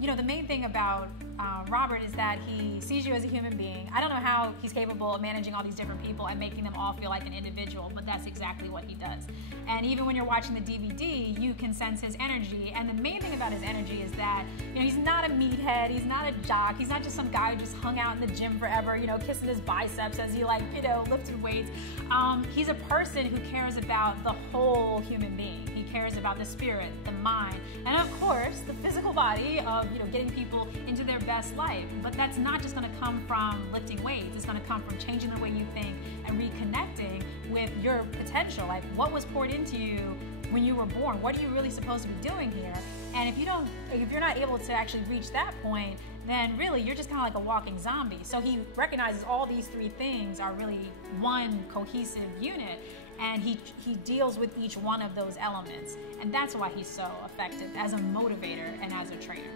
the main thing about Robert is that he sees you as a human being. I don't know how he's capable of managing all these different people and making them all feel like an individual, but that's exactly what he does. And even when you're watching the DVD, you can sense his energy. And the main thing about his energy is that, he's not a meathead, he's not a jock, he's not just some guy who just hung out in the gym forever, kissing his biceps as he lifted weights. He's a person who cares about the whole human being. He cares about the spirit, the mind, and of course, the physical body of, getting people into their best life. But that's not just going to come from lifting weights. It's going to come from changing the way you think and reconnecting with your potential. Like, what was poured into you when you were born? What are you really supposed to be doing here? And if you're not able to actually reach that point, then really you're just kind of like a walking zombie. So he recognizes all these three things are really one cohesive unit, and he deals with each one of those elements. And that's why he's so effective as a motivator and as a trainer.